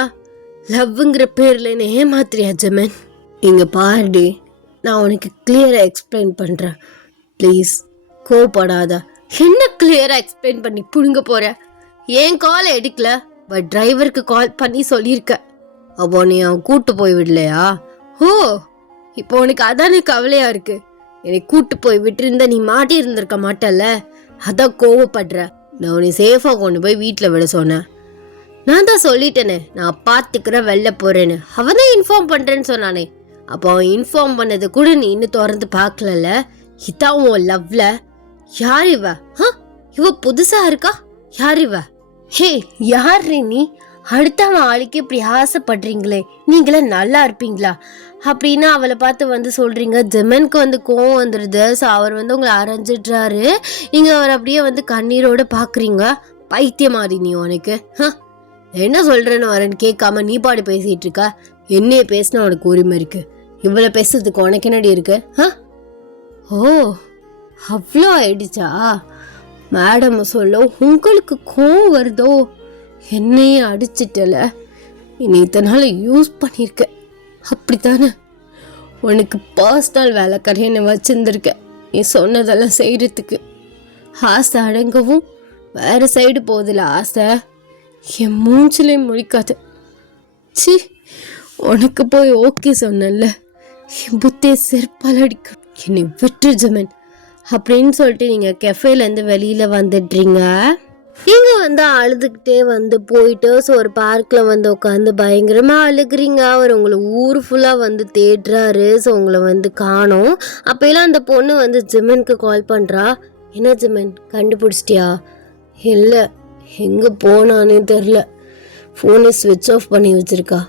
லவ்ங்கிற பேரில் என்ன ஏமாத்துறியா ஜிமின்? இங்கே பாருடி, நான் உனக்கு கிளியராக எக்ஸ்பிளைன் பண்ணுறேன், ப்ளீஸ் கோவப்படாத. என்ன கிளியராக எக்ஸ்பிளைன் பண்ணி புடுங்க போகிற? ஏன் காலை எடுக்கல, பட் டிரைவருக்கு கால் பண்ணி சொல்லியிருக்க. அப்போ நீ அவன் கூட்டு போய் விடலையா? ஓ, இப்போ உனக்கு அதானே கவலையாக இருக்குது. என்னை கூட்டு போய் விட்டுருந்தா நீ மாட்டி இருந்திருக்க மாட்டல்ல, அதான் கோவப்படுற. நான் உன்னை சேஃபாக கொண்டு போய் வீட்டில் விட சொன்னேன். நான் தான் சொல்லிட்டேனே, நான் பார்த்துக்கிறேன், வெளில போகிறேன்னு. அவன் தான் இன்ஃபார்ம் பண்ணுறேன்னு சொன்னானே. அப்போ அவன் இன்ஃபார்ம் பண்ணது கூட நீ இன்னும் திறந்து பார்க்கலல்ல. இதான் உன் லவ்ல? யார் இவ? இவ புதுசா இருக்கா? யார் இவ? ஹே, யாரு நீ? அடுத்தவன் ஆளுக்கு இப்படி ஆசைப்படுறீங்களே, நீங்களே நல்லா இருப்பீங்களா அப்படின்னு அவளை பார்த்து வந்து சொல்றீங்க. ஜெமனுக்கு வந்து கோவம் வந்துடுது. ஸோ அவர் வந்து உங்களை அரைஞ்சிடுறாரு. நீங்க அவர் அப்படியே வந்து கண்ணீரோட பாக்குறீங்க. பைத்தியமாதி நீ, உனக்கு என்ன சொல்றேன்னு வரேன்னு கேட்காம நீ பாடு பேசிட்டு இருக்க. என்னைய பேசினா உனக்கு உரிமை இருக்கு, இவ்வளவு பேசுறதுக்கு உனக்கு என்னடி இருக்கு? ஓ, அவ்வளோ ஆயிடுச்சா? மேடம் சொல்ல உங்களுக்கு கோவம் வருதோ? என்னையே அடிச்சிட்டல, நீ இத்தனால யூஸ் பண்ணியிருக்க அப்படித்தானே? உனக்கு பர்சனல் வேலை கரையை வச்சிருந்திருக்க. நீ சொன்னதெல்லாம் செய்யறதுக்கு ஆசை அடங்கவும் வேற சைடு போகுதுல ஆசை. என் மூஞ்சிலே முழிக்காது. சி, உனக்கு போய் ஓகே சொன்னல, என் புத்திய செருப்பால் அடிக்க. என்னை விட்டு ஜெமன் அப்படின்னு சொல்லிட்டு நீங்க கெஃபேலேருந்து வெளியில வந்துடுறீங்க. நீங்க வந்து அழுதுகிட்டே வந்து போயிட்டு ஒரு பார்க்ல வந்து உட்காந்து பயங்கரமா அழுகுறீங்க. அவர் உங்களை ஊர் ஃபுல்லா வந்து தேடுறாரு. ஸோ உங்களை வந்து காணோம். அப்பெல்லாம் அந்த பொண்ணு வந்து ஜெமனுக்கு கால் பண்றா. என்ன ஜெமன், கண்டுபிடிச்சிட்டியா? இல்லை, எங்கே போனானே தெரில, ஃபோனை ஸ்விட்ச் ஆஃப் பண்ணி வச்சிருக்கா.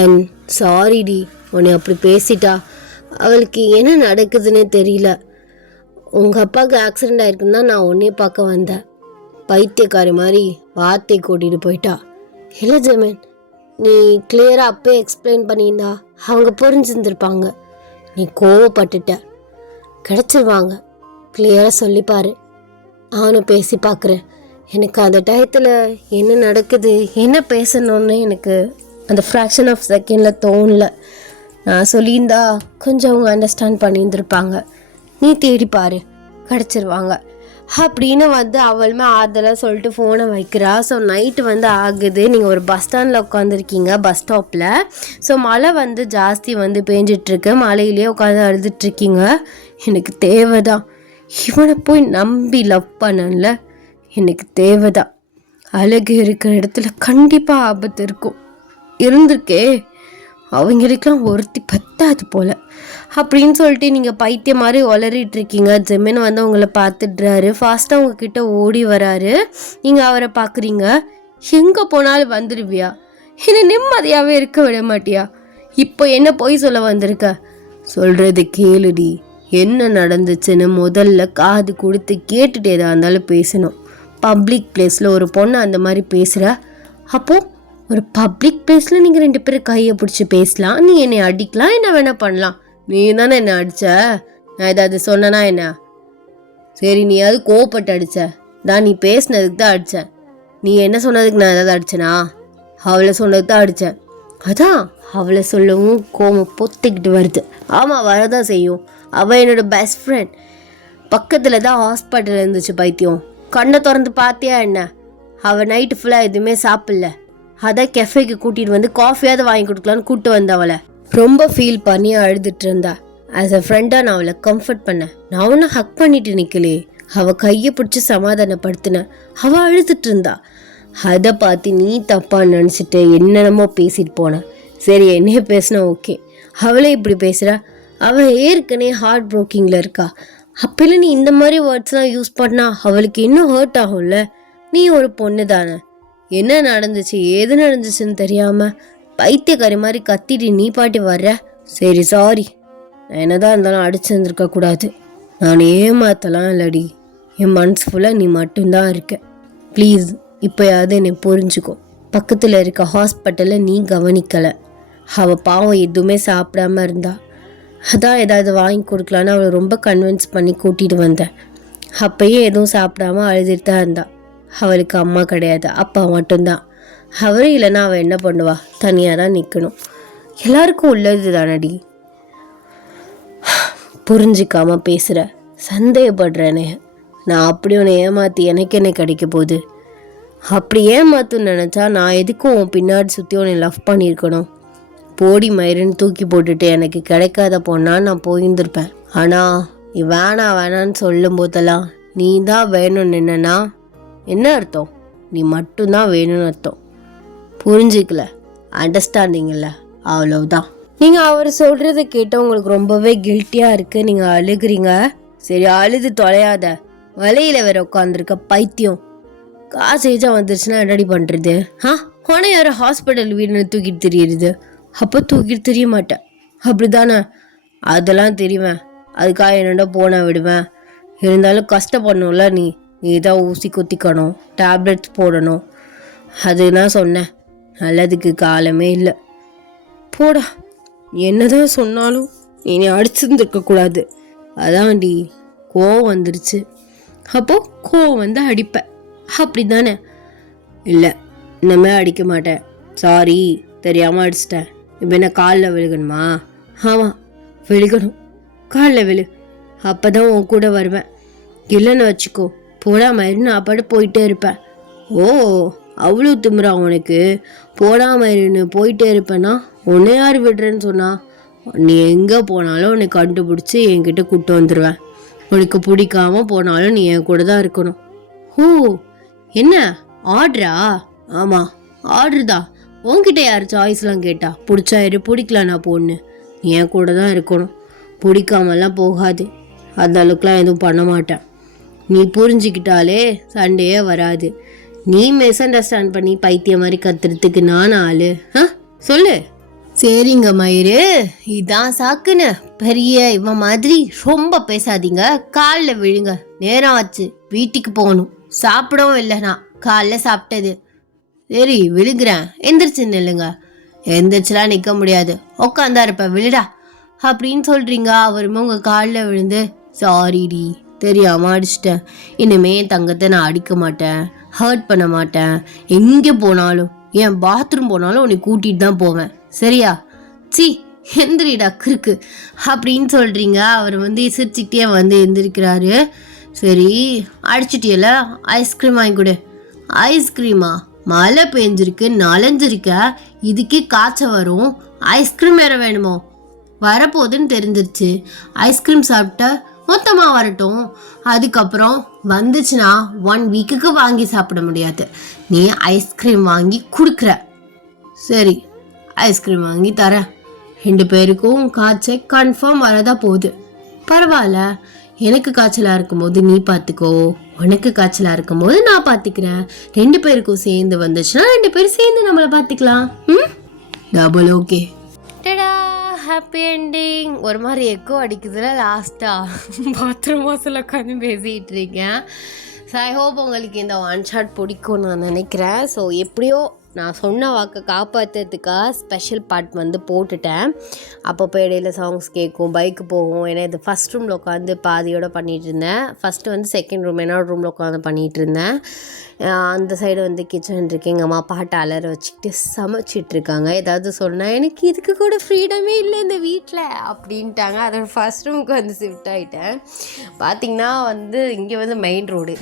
அண்ட் சாரிடி, உன்னை அப்படி பேசிட்டா. அவளுக்கு என்ன நடக்குதுன்னே தெரியல. உங்கள் அப்பாவுக்கு ஆக்சிடெண்ட் ஆயிருக்குன்னு தான் நான் உன்னையே பார்க்க வந்தேன். பைத்தியக்காரி மாதிரி வார்த்தை கூட்டிகிட்டு போயிட்டா. இல்லை ஜெமன், நீ கிளியராக அப்பே எக்ஸ்பிளைன் பண்ணியிருந்தா அவங்க புரிஞ்சுருந்துருப்பாங்க. நீ கோவப்பட்டுட்ட. கிடச்சிருவாங்க, கிளியராக சொல்லிப்பாரு. நானும் பேசி பார்க்குறேன். எனக்கு அந்த டயத்தில் என்ன நடக்குது, என்ன பேசணுன்னு எனக்கு அந்த ஃப்ராக்ஷன் ஆஃப் செகண்டில் தோணல. நான் சொல்லியிருந்தா கொஞ்சம் அவங்க அண்டர்ஸ்டாண்ட் பண்ணியிருந்துருப்பாங்க. நீ தேடிப்பாரு, கிடச்சிருவாங்க அப்படின்னு வந்து அவளுமே ஆறுதலாக சொல்லிட்டு ஃபோனை வைக்கிறா. ஸோ நைட்டு வந்து ஆகுது. நீங்கள் ஒரு பஸ் ஸ்டாண்டில் உட்காந்துருக்கீங்க, பஸ் ஸ்டாப்பில். ஸோ மழை வந்து ஜாஸ்தி வந்து பேஞ்சிட்ருக்கு. மழையிலே உட்காந்து அழுதுட்ருக்கீங்க. எனக்கு தேவைதான், இவனை போய் நம்பி லவ் பண்ணல, எனக்கு தேவைதான். அழகு இருக்கிற இடத்துல கண்டிப்பாக ஆபத்து இருக்கும், இருந்திருக்கே. அவங்களுக்கெல்லாம் ஒருத்தி பத்தாது போல அப்படின்னு சொல்லிட்டு நீங்கள் பைத்தியம் மாதிரி உளறிட்டு இருக்கீங்க. ஜெமின் வந்து உங்களை பார்த்துடுறாரு. ஃபாஸ்ட்டாக உங்ககிட்ட ஓடி வராரு. நீங்கள் அவரை பார்க்குறீங்க. எங்கே போனாலும் வந்துடுவியா? என்னை நிம்மதியாகவே இருக்க விட மாட்டியா? இப்போ என்ன போய் சொல்ல வந்திருக்க? சொல்கிறது கேளுடி. என்ன நடந்துச்சுன்னு முதல்ல காது கொடுத்து கேட்டுட்டு எதாக இருந்தாலும் பேசணும். பப்ளிக் பிளேஸில் ஒரு பொண்ணு அந்த மாதிரி பேசுகிற, அப்போது ஒரு பப்ளிக் பிளேஸில் நீங்கள் 2 பேரும் கையை பிடிச்சி பேசலாம். நீ என்னை அடிக்கலாம், என்ன வேணால் பண்ணலாம். நீ தானே என்னை அடித்த? நான் ஏதாவது சொன்னனா என்ன? சரி, நீ ஏதாவது கோவப்பட்டு அடித்த தான், நீ பேசினதுக்கு தான் அடித்தேன். நீ என்ன சொன்னதுக்கு நான் ஏதாவது அடித்தேனா? அவளை சொன்னதுக்கு தான் அடித்தேன். அதான் அவளை சொல்லவும் கோவம் பொத்திக்கிட்டு வருது. ஆமாம், வரதான் செய்யும். அவள் என்னோடய பெஸ்ட் ஃப்ரெண்ட். பக்கத்தில் தான் ஹாஸ்பிட்டல் இருந்துச்சு. பைத்தியம், கண்ணை திறந்து பார்த்தியா என்ன? அவள் நைட்டு ஃபுல்லாக எதுவுமே சாப்பிடல. அதான் கெஃபேக்கு கூட்டிகிட்டு வந்து காஃபியாவது வாங்கி கொடுக்கலான்னு கூப்பிட்டு வந்த அவளை. ரொம்ப ஃபீல் பண்ணி அழுதுட்டு இருந்தா. ஆஸ் அ ஃப்ரெண்டாக நான் அவளை கம்ஃபர்ட் பண்ணேன். நான் ஒன்றும் ஹக் பண்ணிட்டு நிற்கலையே. அவள் கையை பிடிச்சி சமாதானப்படுத்தினேன். அவள் அழுதுட்டு இருந்தா. அதை பார்த்து நீ தப்பாக நினச்சிட்டு என்னென்னமோ பேசிட்டு போனேன். சரி, என்னையே பேசினா ஓகே, அவளே இப்படி பேசுகிறா. அவள் ஏற்கனவே ஹார்ட் ப்ரோக்கிங்கில் இருக்கா. அப்போல்லாம் நீ இந்த மாதிரி வேர்ட்ஸ்லாம் யூஸ் பண்ணா அவளுக்கு இன்னும் ஹர்ட் ஆகும்ல. நீ ஒரு பொண்ணு தானே. என்ன நடந்துச்சு ஏது நடந்துச்சுன்னு தெரியாமல் பைத்தியக்காரி மாதிரி கத்திட்டு நீ பாட்டி வர்ற. சரி, சாரி. நான் என்னதான் இருந்தாலும் அடிச்சிருந்துருக்க கூடாது. நான் ஏமாத்தலாம் இல்லடி. என் மனசு ஃபுல்லாக நீ மட்டும்தான் இருக்க. ப்ளீஸ், இப்போயாவது என்னை புரிஞ்சுக்கோ. பக்கத்தில் இருக்க ஹாஸ்பிட்டலில் நீ கவனிக்கலை. அவள் பாவம் எதுவுமே சாப்பிடாம இருந்தா. அதான் ஏதாவது வாங்கி கொடுக்கலான்னு அவளை ரொம்ப கன்வின்ஸ் பண்ணி கூட்டிகிட்டு வந்தேன். அப்பயே எதுவும் சாப்பிடாம அழுதுட்டு தான் இருந்தா. அவளுக்கு அம்மா கிடையாது, அப்பா மட்டும்தான். அவரே இல்லைன்னா அவள் என்ன பண்ணுவா? தனியாக தான் நிற்கணும். எல்லாருக்கும் உள்ளது தானடி. புரிஞ்சிக்காம பேசுகிற, சந்தேகப்படுறேனே. நான் அப்படி உன்னை ஏமாற்றி எனக்கு என்ன கிடைக்க போகுது? அப்படி ஏமாத்துன்னு நினச்சா நான் எதுக்கும் உன் பின்னாடி சுற்றி உன்னை லவ் பண்ணியிருக்கணும்? போடி மயிருன்னு தூக்கி போட்டுட்டு எனக்கு கிடைக்காத பொண்ணா நான் போயிருந்திருப்பேன். ஆனால் நீ வேணான்னு சொல்லும் போதெல்லாம் நீ தான் வேணும்னு என்னன்னா என்ன அர்த்தம்? நீ மட்டும்தான் வேணும்னு அர்த்தம். புரிஞ்சிக்கல, அண்டர்ஸ்டாண்டிங் இல்லை, அவ்வளவுதான். நீங்கள் அவர் சொல்கிறத கேட்டால் உங்களுக்கு ரொம்பவே கில்ட்டியாக இருக்குது. நீங்கள் அழுகிறீங்க. சரி அழுது தொலையாத, வலையில வேற உட்காந்துருக்க பைத்தியம். காசு ஏஜா வந்துருச்சுன்னா என்னடி பண்ணுறது? உன யாரும் ஹாஸ்பிட்டல் வீடுன்னு தூக்கிட்டு தெரியுது? அப்போ தூக்கிட்டு தெரிய மாட்டேன் அப்படிதானே? அதெல்லாம் தெரியுவேன், அதுக்காக என்னோட போன விடுவேன். இருந்தாலும் கஷ்டப்படணும்ல, நீ தான் ஊசி குத்திக்கணும், டேப்லெட்ஸ் போடணும். அதுதான் சொன்னேன், நல்லதுக்கு காலமே இல்லை. போடா, என்னதான் சொன்னாலும் நீ அடிச்சிருந்துருக்கக்கூடாது. அதான்டி கோவம் வந்துருச்சு. அப்போ கோவம் வந்து அடிப்பேன் அப்படி தானே? இல்லை, இனிமேல் அடிக்க மாட்டேன். சாரி, தெரியாமல் அடிச்சிட்டேன். இப்போ என்ன காலில் விழுகணுமா? ஆமாம், விழுகணும். காலில் விழு, அப்போ தான் உன் கூட வருவேன். இல்லைன்னு வச்சுக்கோ, போடாமல் நான் பாட்டு போயிட்டே இருப்பேன். ஓ, அவ்வளோ திமிரா உனக்கு? போடாமல் போயிட்டே இருப்பேன்னா உன்னை யார் விடுறேன்னு சொன்னா? நீ எங்கே போனாலும் உன்னை கண்டுபிடிச்சி என்கிட்ட கூப்பிட்டு வந்துடுவேன். உனக்கு பிடிக்காம போனாலும் நீ என் கூட தான் இருக்கணும். ஓ, என்ன ஆர்டரா? ஆமாம், ஆர்டர் தான். உன்கிட்ட யார் சாய்ஸ்லாம் கேட்டா? பிடிச்சா இரு, பிடிக்கலனா பொண்ணு, நீ என் கூட தான் இருக்கணும். பிடிக்காமலாம் போகாது. அந்த அளவுக்குலாம் எதுவும் பண்ண மாட்டேன். நீ புரிஞ்சுக்கிட்டாலே சண்டையே வராது. நீ மிஸ் அண்டர்ஸ்டாண்ட் பண்ணி பைத்திய மாதிரி கத்துறதுக்கு நான் ஆளு? சொல்லு. சரிங்க மயிறு, இதான் சாக்குன்னு பெரிய இவன் மாதிரி ரொம்ப பேசாதீங்க. காலில் விழுங்க, நேரம் ஆச்சு, வீட்டுக்கு போகணும். சாப்பிடவும் இல்லை, நான் காலைல சாப்பிட்டது. சரி விழுகிறேன், எந்திரிச்சு நில்லுங்க. எந்திரிச்சுலாம் நிற்க முடியாது, உட்காந்தா இருப்ப, விழுடா அப்படின்னு சொல்றீங்க. அவருமே உங்க காலில் விழுந்து சாரிடி, தெரியாம அடிச்சிட்டேன். இனிமே என் தங்கத்தை நான் அடிக்க மாட்டேன், ஹர்ட் பண்ண மாட்டேன். எங்கே போனாலும், என் பாத்ரூம் போனாலும் உன்னை கூட்டிட்டு தான் போவேன், சரியா? சி, எந்திரிடா கிறுக்கு அப்படின்னு சொல்றீங்க. அவர் வந்து சிரிச்சுக்கிட்டே வந்து எந்திரிக்கிறாரு. சரி அடிச்சிட்டியல, ஐஸ்கிரீம் வாங்கி கொடு. ஐஸ்கிரீமா? மழை பெஞ்சிருக்கு, நனைஞ்சிருக்க, இதுக்கே காய்ச்ச வரும், ஐஸ்கிரீம் வேற வேணுமோ? வரப்போகுதுன்னு தெரிஞ்சிருச்சு. ஐஸ்கிரீம் சாப்பிட்ட மொத்தமாக வரட்டும், அதுக்கப்புறம் வந்துச்சுன்னா 1 வீக்குக்கு வாங்கி சாப்பிட முடியாது. நீ ஐஸ்கிரீம் வாங்கி கொடுக்குற, சரி ஐஸ்கிரீம் வாங்கி தரேன். 2 பேருக்கும் காய்ச்சல் கன்ஃபார்ம் வரதா போகுது. பரவாயில்ல, எனக்கு காய்ச்சலாக இருக்கும்போது நீ பார்த்துக்கோ, உனக்கு காய்ச்சலாக இருக்கும்போது நான் பார்த்துக்கிறேன். 2 பேருக்கும் சேர்ந்து வந்துச்சுன்னா 2 பேரும் சேர்ந்து நம்மளை பார்த்துக்கலாம். Double okay. டடா, ஹாப்பி என்டிங். ஒரு மாதிரி எக்கோ அடிக்குதுல லாஸ்ட்டாக, பாத்ரூம் வாசல் உட்காந்து பேசிகிட்டு இருக்கேன். ஸோ ஐ ஹோப் உங்களுக்கு இந்த ஒன் ஷாட் பிடிக்கும் நான் நினைக்கிறேன். ஸோ எப்படியோ நான் சொன்ன வாக்கை காப்பாற்றுறதுக்காக ஸ்பெஷல் பார்ட் வந்து போட்டுட்டேன். அப்பப்போ இடையில சாங்ஸ் கேட்கும், பைக்கு போகும். ஏன்னா இது ஃபஸ்ட் ரூமில் உட்காந்து பாதியோடு பண்ணிகிட்டு இருந்தேன். ஃபஸ்ட்டு வந்து செகண்ட் ரூம், என்னோட ரூமில் உட்காந்து பண்ணிகிட்டு இருந்தேன். அந்த சைடு வந்து கிச்சன் இருக்குது, எங்கள் அம்மா பாட்டு அலற வச்சுக்கிட்டு சமைச்சிட்ருக்காங்க. ஏதாவது சொன்னால் எனக்கு இதுக்கு கூட ஃப்ரீடமே இல்லை இந்த வீட்டில் அப்படின்ட்டாங்க. அதோட ஃபஸ்ட் ரூமுக்கு வந்து ஷிஃப்ட் ஆகிட்டேன். பார்த்திங்கன்னா வந்து இங்கே வந்து மெயின் ரோடு,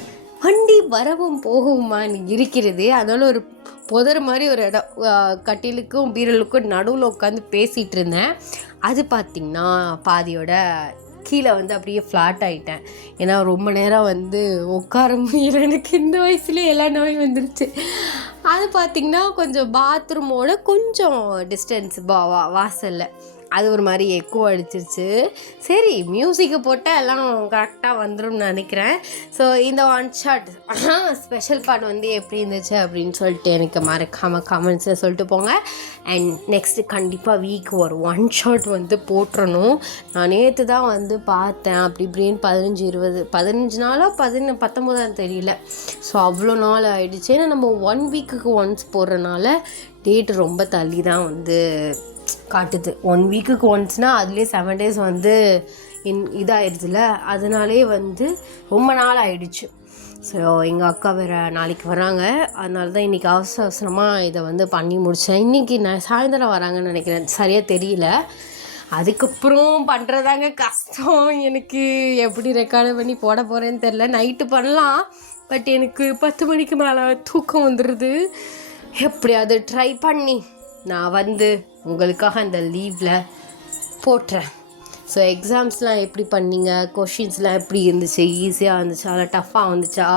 வண்டி வரவும் போகவுமா இருக்கிறது. அதனால ஒரு புதர் மாதிரி ஒரு இடம், கட்டிலுக்கும் பீரலுக்கும் நடுவில் உட்காந்து பேசிகிட்டு இருந்தேன். அது பார்த்திங்கன்னா பாதியோட கீழே வந்து அப்படியே ஃப்ளாட் ஆகிட்டேன். ஏன்னா ரொம்ப நேரம் வந்து உட்கார முடியல, எனக்கு இந்த வயசுலேயே எல்லா நோயும் வந்துருச்சு. அது பார்த்திங்கன்னா கொஞ்சம் பாத்ரூமோட கொஞ்சம் டிஸ்டன்ஸ் வாசலில், அது ஒரு மாதிரி எக்கோ அடிச்சிருச்சு. சரி மியூசிக்கை போட்டால் எல்லாம் கரெக்டாக வந்துடும் நினைக்கிறேன். ஸோ இந்த ஒன் ஷாட் ஸ்பெஷல் பார்ட் வந்து எப்படி இருந்துச்சு அப்படின்னு சொல்லிட்டு எனக்கு மறக்காமல் கமெண்ட்ஸில் சொல்லிட்டு போங்க. அண்ட் நெக்ஸ்ட்டு கண்டிப்பாக வீக் ஒரு ஒன் ஷாட் வந்து போட்டுறணும். நான் நேற்று தான் வந்து பார்த்தேன், அப்படி இப்படின்னு 15 நாளோ 19 தெரியல. ஸோ அவ்வளோ நாள் ஆகிடுச்சு. ஏன்னா நம்ம 1 வீக்குக்கு ஒன்ஸ் போடுறனால டேட்டு ரொம்ப தள்ளி தான் வந்து காட்டுது. 1 வீக்குக்கு ஒன்ஸ்னால் அதுலேயே 7 days வந்து இதாகிடுதுல, அதனாலே வந்து ரொம்ப நாள் ஆகிடுச்சு. ஸோ எங்கள் அக்கா வேறு நாளைக்கு வராங்க, அதனால தான் இன்றைக்கி அவசரமாக இதை வந்து பண்ணி முடித்தேன். இன்றைக்கி நான் சாயந்தரம் வராங்கன்னு நினைக்கிறேன், சரியாக தெரியல. அதுக்கப்புறம் பண்ணுறதாங்க கஷ்டம் எனக்கு. எப்படி ரெக்கார்டு பண்ணி போட போகிறேன்னு தெரில. நைட்டு பண்ணலாம், பட் எனக்கு 10 மணிக்கு மேலே தூக்கம் வந்துடுது. எப்படியாவது ட்ரை பண்ணி நான் வந்து உங்களுக்காக அந்த லீவில் போட்டுறேன். ஸோ எக்ஸாம்ஸ்லாம் எப்படி பண்ணீங்க, கொஷின்ஸ்லாம் எப்படி இருந்துச்சு, ஈஸியாக இருந்துச்சா இல்லை டஃப்பாக வந்துச்சா,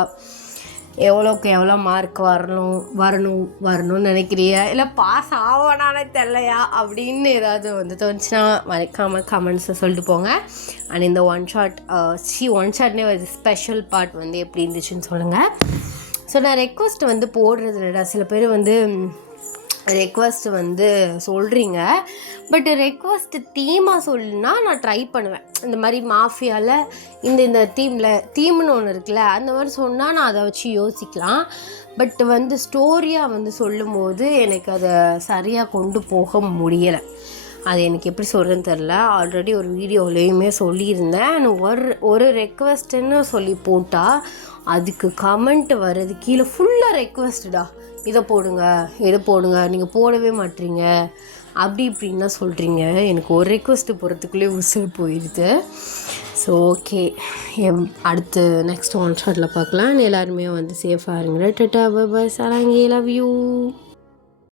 எவ்வளோக்கு எவ்வளோ மார்க் வரணும்னு நினைக்கிறியா, இல்லை பாஸ் ஆவானானே தெரியலையா அப்படின்னு ஏதாவது வந்து தோணுச்சுன்னா மறக்காமல் கமெண்ட்ஸை சொல்லிட்டு போங்க. அண்ட் இந்த ஒன் ஷாட்னே ஒரு ஸ்பெஷல் பார்ட் வந்து எப்படி இருந்துச்சுன்னு சொல்லுங்கள். ஸோ நான் ரெக்வஸ்ட் வந்து போடுறது இல்லைடா, சில பேர் வந்து ரெக்வஸ்ட் வந்து சொல்கிறீங்க, பட் ரெக்வஸ்ட் தீமாக சொல்லுன்னா நான் ட்ரை பண்ணுவேன். இந்த மாதிரி மாஃபியாவில் இந்த தீம்னு ஒன்று இருக்குல்ல, அந்த மாதிரி சொன்னால் நான் அதை வச்சு யோசிக்கலாம். பட் வந்து ஸ்டோரியாக வந்து சொல்லும் போது எனக்கு அதை சரியாக கொண்டு போக முடியலை. அது எனக்கு எப்படி சொல்கிறேன்னு தெரில. ஆல்ரெடி ஒரு வீடியோலையுமே சொல்லியிருந்தேன், ஒரு ரெக்வஸ்ட்டுன்னு சொல்லி போட்டால் அதுக்கு கமெண்ட் வர்றது கீழே ஃபுல்லாக ரெக்வஸ்ட்டுடா, இதை போடுங்க, நீங்கள் போடவே மாட்டீங்க, அப்படி இப்படின்னா சொல்கிறீங்க. எனக்கு ஒரு ரெக்வஸ்ட்டு போகிறதுக்குள்ளே உசுறு போயிடுது. ஸோ ஓகே, அடுத்து நெக்ஸ்ட் ஒன் ஷாட்டில் பார்க்கலாம். எல்லாருமே வந்து சேஃபாக இருங்க. டாடா பை பை, சலாங்கி, லவ் யூ.